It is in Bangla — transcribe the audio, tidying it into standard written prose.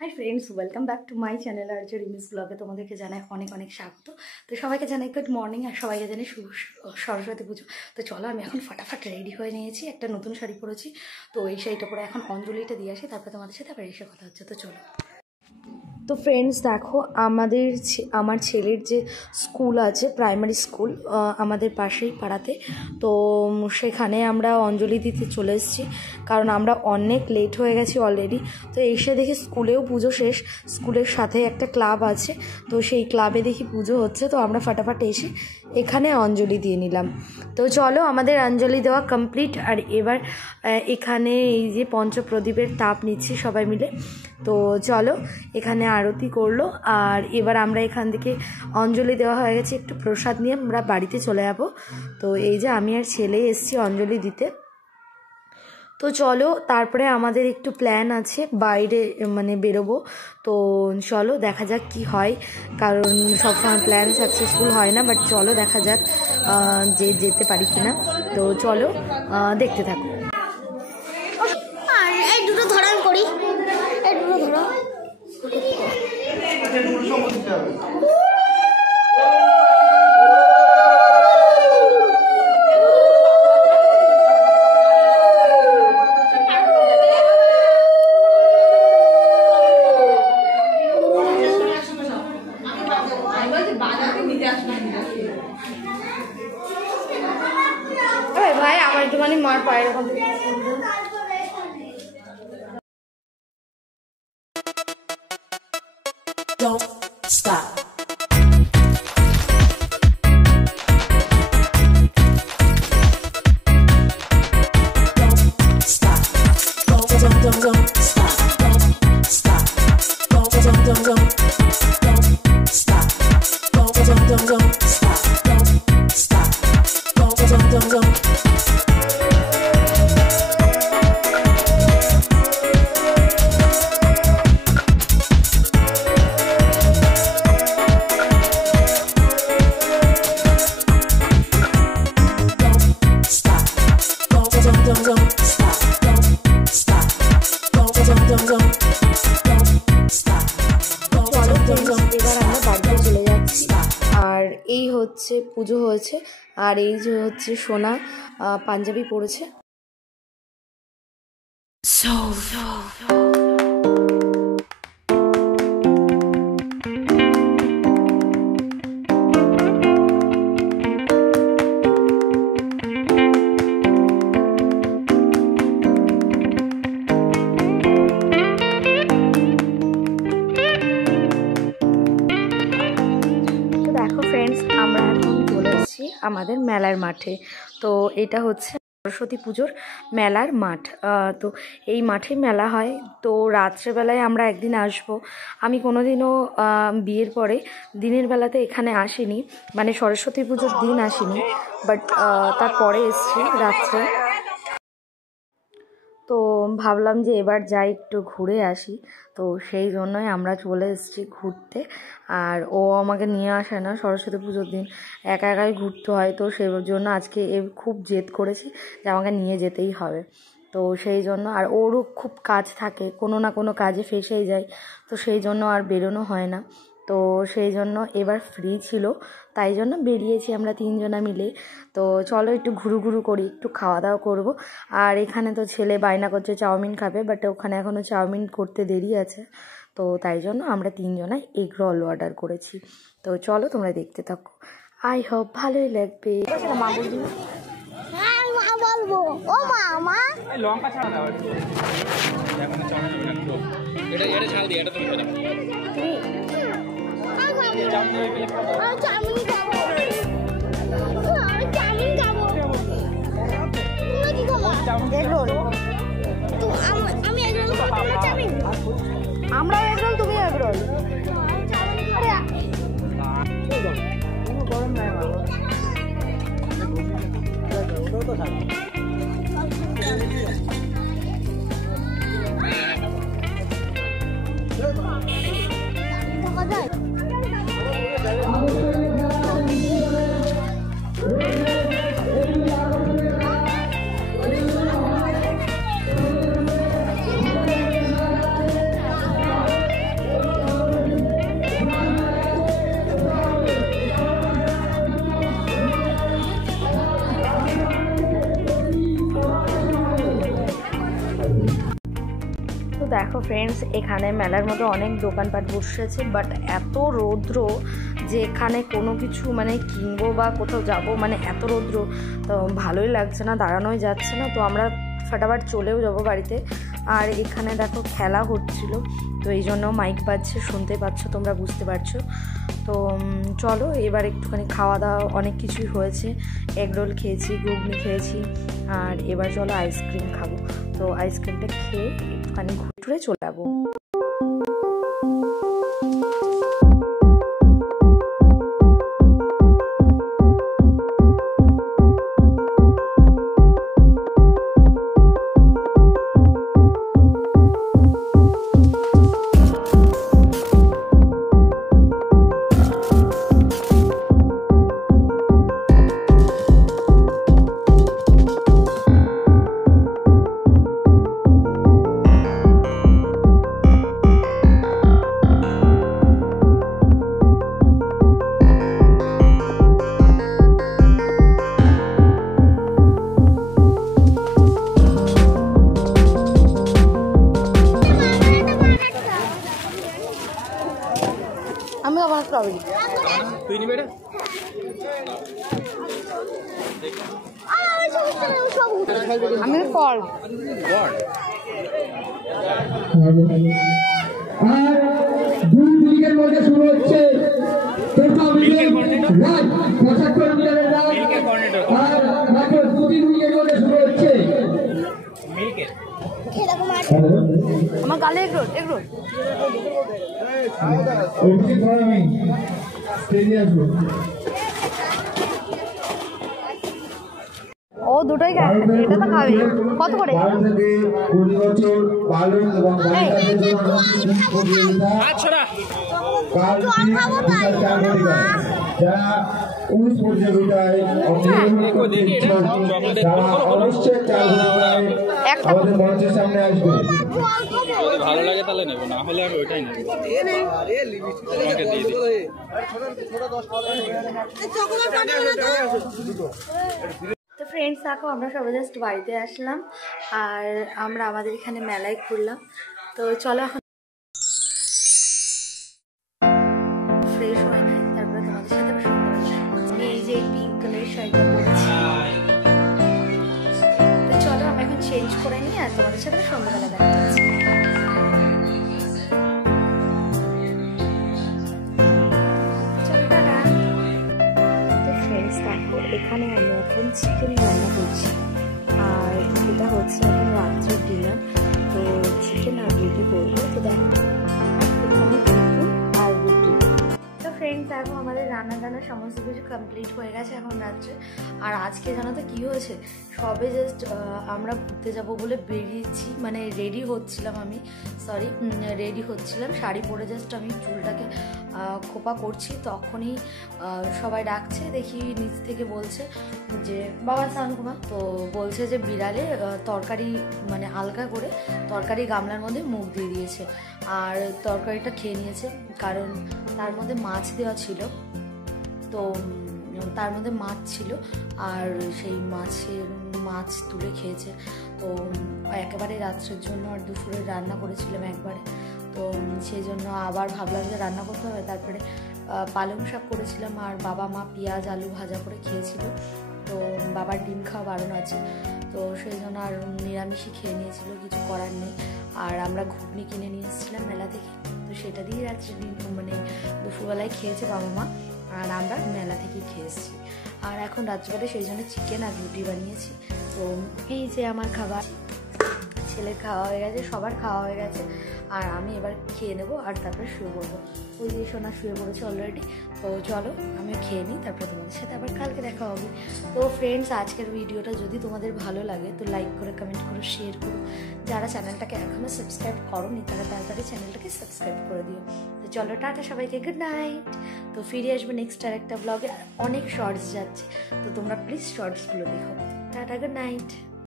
High friends, welcome back to my channel আর যে রিমিস ব্লগে তোমাদেরকে জানাই অনেক অনেক স্বাগত। তো সবাইকে জানাই গুড মর্নিং আর সবাইকে জানাই শুভ সরস্বতী পুজো। তো চলো, আমি এখন ফাটাফাট রেডি হয়ে নিয়েছি, একটা নতুন শাড়ি পরেছি। তো এই শাড়িটা পরে এখন অঞ্জলিটা দিয়ে আসি, তারপরে তোমাদের সাথে আবার এসে কথা হচ্ছে। তো চলো। তো ফ্রেন্ডস দেখো, আমার ছেলের যে স্কুল আছে, প্রাইমারি স্কুল আমাদের পাশেই পাড়াতে, তো সেখানে আমরা অঞ্জলি দিতে চলে এসেছি, কারণ আমরা অনেক লেট হয়ে গেছি অলরেডি। তো এসে দেখি স্কুলেও পুজো শেষ, স্কুলের সাথে একটা ক্লাব আছে, তো সেই ক্লাবে দেখি পুজো হচ্ছে। তো আমরা ফাটাফাট এসে এখানে অঞ্জলি দিয়ে নিলাম। তো চলো, আমাদের অঞ্জলি দেওয়া কমপ্লিট। আর এবার এখানে এই যে পঞ্চপ্রদীপের তাপ নিচ্ছি সবাই মিলে। তো চলো, এখানে আরতি করলো, আর এবার আমরা এখান থেকে অঞ্জলি দেওয়া হয়ে গেছে, একটু প্রসাদ নিয়ে আমরা বাড়িতে চলে যাব। তো এই যে আমি আর ছেলে এসেছি অঞ্জলি দিতে। তো চলো, তারপরে আমাদের একটু প্ল্যান আছে, বাইরে মানে বেরোবো। তো চলো দেখা যাক কি হয়, কারণ সবসময় প্ল্যান সাকসেসফুল হয় না, বাট চলো দেখা যাক যে যেতে পারি কিনা। তো চলো দেখতে থাকো। এই দুটো ধরা আমি করি, এই দুটো ধরো। ভাই আমার একটু মানে মার পায়ের ওখান থেকে Don't stop. Don't stop. Don't stop. Don't stop. Don't stop. Don't stop. Don't stop. এবার আমরা বাড়িতে চলে যাচ্ছি। আর এই হচ্ছে পুজো হয়েছে, আর এই যে হচ্ছে সোনা পাঞ্জাবি পরেছে। আমরা এখন চলে এসেছি আমাদের মেলার মাঠে। তো এটা হচ্ছে সরস্বতী পুজোর মেলার মাঠ। তো এই মাঠে মেলা হয়। তো রাত্রেবেলায় আমরা একদিন আসব। আমি কোনোদিনও বিয়ের পরে দিনের বেলাতে এখানে আসিনি, মানে সরস্বতী পুজোর দিন আসিনি, বাট তারপরে এসেছি রাত্রে। তো ভাবলাম যে এবার যাই, একটু ঘুরে আসি। তো সেই জন্যই আমরা চলে এসেছি ঘুরতে। আর ও আমাকে নিয়ে আসে না, সরস্বতী পুজোর দিন একা একাই ঘুরতে হয়। তো সেই জন্য আজকে খুব জেদ করেছি যে আমাকে নিয়ে যেতেই হবে। তো সেই জন্য, আর ওরও খুব কাজ থাকে, কোনো না কোনো কাজে ফেসেই যায়, তো সেই জন্য আর বেরোনো হয় না। তো সেই জন্য এবার ফ্রি ছিল, তাই জন্য বেরিয়েছি আমরা তিনজনা মিলে। তো চলো একটু ঘুরু করি, একটু খাওয়া দাওয়া করবো। আর এখানে তো ছেলে বায়না করছে চাউমিন খাবে, বাট ওখানে এখনও চাউমিন করতে দেরি আছে। তো তাই জন্য আমরা তিনজনাই এগ রোল অর্ডার করেছি। তো চলো তোমরা দেখতে থাকো, আই হোপ ভালোই লাগবে। মা বলবি? হ্যাঁ মা বলবো। ও মা লঙ্কা ছাড়া দাও এটা ছাড় দিয়ে এটা তুমি খেতে চাউমিন খাবো। চাউমিন খাবো। তুমি কি খাবো? Egg roll. তো আমি এগ রোল খাবো, চাউমিন। আমরা এগ রোল, তুমি এগ রোল। গরম নাই দেখো ফ্রেন্ডস, এখানে মেলার মধ্যে অনেক দোকানপাট বসেছে, বাট এত রৌদ্র যে এখানে কোনো কিছু মানে কিনবো বা কোথাও যাব মানে এত রৌদ্র, তো ভালোই লাগছে না, দাঁড়ানোই যাচ্ছে না। তো আমরা ফটাফট চলেও যাবো বাড়িতে। আর এখানে দেখো খেলা হচ্ছিল, তো এই জন্য মাইক বাজছে, শুনতে পাচ্ছ তোমরা, বুঝতে পারছো। তো চলো এবার একটুখানি খাওয়া দাওয়া অনেক কিছুই হয়েছে, এগরোল খেয়েছি, ঘুগনি খেয়েছি, আর এবার চলো আইসক্রিম খাবো। তো আইসক্রিমটা খেয়ে একটুখানি ঘুরে চলে যাবো। আমি আবার স্ট্রবেরি, তুই নিবি এটা? আমি ফল। দুই মিনিটের মধ্যে শুরু হচ্ছে 75 মিটারের রান, আর মাত্র 2 মিনিটের মধ্যে শুরু হচ্ছে। আমার গালে এগরোল এগরোল। ও দুটোই খাবে, এটা তো খাবে। কত করে? 12 থেকে 20 বছর বালক এবং বালিকাদের জন্য প্রতিযোগিতা কাল যারা 19 প্রতিযোগিতায় অংশগ্রহণ করতে ইচ্ছুক তারা অবশ্যই 4 ঘন্টায় আমাদের মঞ্চের সামনে আসবে। যদি ভালো লাগে তাহলে নেবো, না হলে আমি ওইটাই নেবো। তোমাকে দিয়ে দিই। তো ফ্রেন্ডস দেখো, আমরা সবাই জাস্ট বাড়িতে আসলাম, আর আমরা আমাদের এখানে মেলায় ঘুরলাম। তো চলো এখন ফ্রেশ হয়ে নিই, তারপরে তোমাদের সাথে আমি এই যে পিঙ্ক কালারের শাড়িটা পরেছি। তো চলো আমি এখন চেঞ্জ করে নিই, আর তোমাদের সাথে সন্ধ্যাবেলা দেখা যাচ্ছে। এখানে আমি এখন চিকেন রান্না করছি, আর এটা হচ্ছে এখন রাত্রের ডিনার। তো চিকেন আর রুটি করবো। তো দেখো এখানে চিকেন আর রুটি। তো ফ্রেন্ডস দেখো, আমাদের রান্না টান্না সমস্ত কিছু কমপ্লিট হয়ে গেছে এখন রাত্রে। আর আজকে জানো তো কী হয়েছে, সবে জাস্ট আমরা ঘুরতে যাব বলে বেরিয়েছি, মানে রেডি হচ্ছিলাম, আমি রেডি হচ্ছিলাম, শাড়ি পরে জাস্ট আমি চুলটাকে খোপা করছি, তখনই সবাই ডাকছে, দেখি নিচ থেকে বলছে যে বাবা সানুকুমা, তো বলছে যে বিড়ালে তরকারি মানে হালকা করে তরকারি গামলার মধ্যে মুখ দিয়ে দিয়েছে, আর তরকারিটা খেয়ে নিয়েছে, কারণ তার মধ্যে মাছ দেওয়া ছিল। তো তার মধ্যে মাছ ছিল, আর সেই মাছ তুলে খেয়েছে। তো একেবারে রাত্রের জন্য আর দুপুরে রান্না করেছিলাম একবারে, তো সেই জন্য আবার ভাবলাম যে রান্না করতে হবে। তারপরে পালং শাক করেছিলাম, আর বাবা মা পেঁয়াজ আলু ভাজা করে খেয়েছিল। তো বাবার ডিম খাওয়া বারণ আছে, তো সেই জন্য আর নিরামিষই খেয়ে নিয়েছিল, কিছু করার নেই। আর আমরা ঘুগনি কিনে নিয়ে এসেছিলাম মেলা থেকে, তো সেটা দিয়ে রাত্রে মানে দুপুরবেলায় খেয়েছে বাবা মা, আর আমরা মেলা থেকেই খেয়ে এসেছি। আর এখন রাত্রিবেলা সেই জন্য চিকেন আর রুটি বানিয়েছি। তো এই যে আমার খাবার, ছেলের খাওয়া হয়ে গেছে, সবার খাওয়া হয়ে গেছে, আর আমি এবার খেয়ে নেবো, আর তারপরে শুয়ে পড়বো। ওই যে সোনা শুয়ে পড়েছে অলরেডি। তো চলো আমিও খেয়ে নিই, তারপরে তোমাদের সাথে আবার কালকে দেখা হবে। তো ফ্রেন্ডস, আজকের ভিডিওটা যদি তোমাদের ভালো লাগে তো লাইক করে, কমেন্ট করো, শেয়ার করো। যারা চ্যানেলটাকে এখনও সাবস্ক্রাইব করোনি তারা তাড়াতাড়ি চ্যানেলটাকে সাবস্ক্রাইব করে দিও। তো চলো টাটা সবাইকে, গুড নাইট। তো ফিরে আসবে নেক্সট আর একটা ব্লগে, অনেক শর্টস যাচ্ছে, তো তোমরা প্লিজ শর্টসগুলো দেখো। Tata, good night.